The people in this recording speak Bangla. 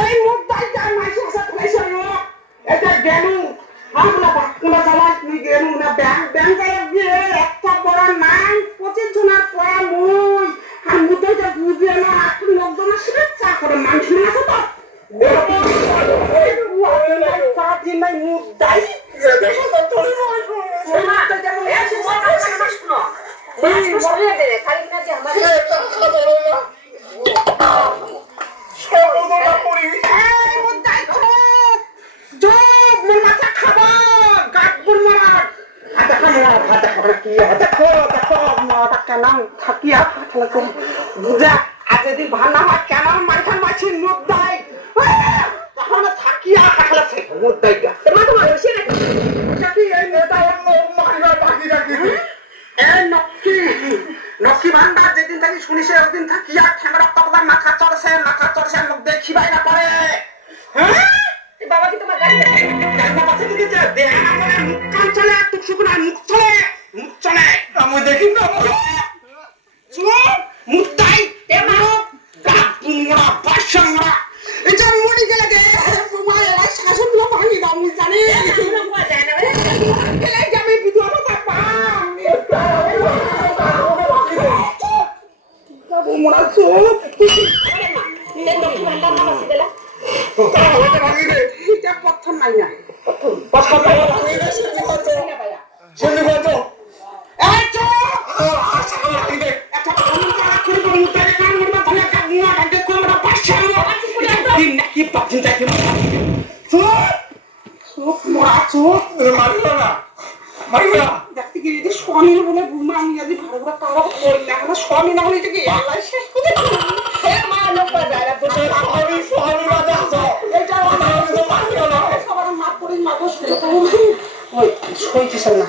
এই মুদ্দাই যার মাসে আসা ফেলেছে লোক এটা গেলু আমরা বাক্কুলা চালাই তুই গেলু না ব্যাংক গিয়ে একটা বড় নাই 25 জনের পড়া মুই আর মুদ্দাইটা বুঝে না এখন লোকজন আসলে চা করে মানুষ না আছে তো সারাদিন নাই মুদ্দাই দেখো তো তোর মুদ্দাই যেমন আছে শুনো বলে দে খালি না যে আমার সর্বদা পড়ি এই মুদ্দাই জব মোর মাথা খাবা গাটপুর মারা হাতে খাবা কি দেখো মাথা কানাম থাকিয়া ফাটলা কম বুঝা আজ যদি ভানা হয় কেন মাইখান মাছি মুদ্দাই তখন থাকিয়া ফাটলাছে মুদ্দাইটা তোমার বসে না কি এই নেতা অন্য মাইরা বাকি রাখি এই নকি ভান্ডার যেদিন থাকি শুনিছে ওদিন থাকিয়া ঠেঙ্গরা পাপদার মাথা চড়ছে লোক দেখি বাইনা পড়ে হ্যাঁ বাবা কি তোমার গাড়ি আছে দিদি যে দেহা মানে মুখ কান চলে একটু শুকনা মুখ চলে আমি দেখি না চুপ মুতাই এ মারো গাপ পুরা বাসংরা এটা মরি গেলে দে তোমার এলাই শাসন গুলো ভাঙি দাও আমি জানি না কোয়া যায় না রে গেলে যাবে বিধবা বাবা পাম মোরা চুপ এটা প্রথম নাই না প্রথম নাই শুনি বলতো এই তো আশা করি এটা আমি তারা করে মুতারে কাম না তাহলে কামিয়া আগে কোমরা পাশে দিন নাকি পাচ্ছেন তাই চুপ মোরা চুপ মারিও না দেখতে কি যে স্বামীর বলে বুমা আমি যদি ভালো করে তারা করি না কেন স্বামী না হলে কি আল্লাহ শেষ করে হে মা লোক বাজার তো স্বামী বাজার এটা আমি তো মারিও না সবার মা করে মা দোষ ওই সইতেছ না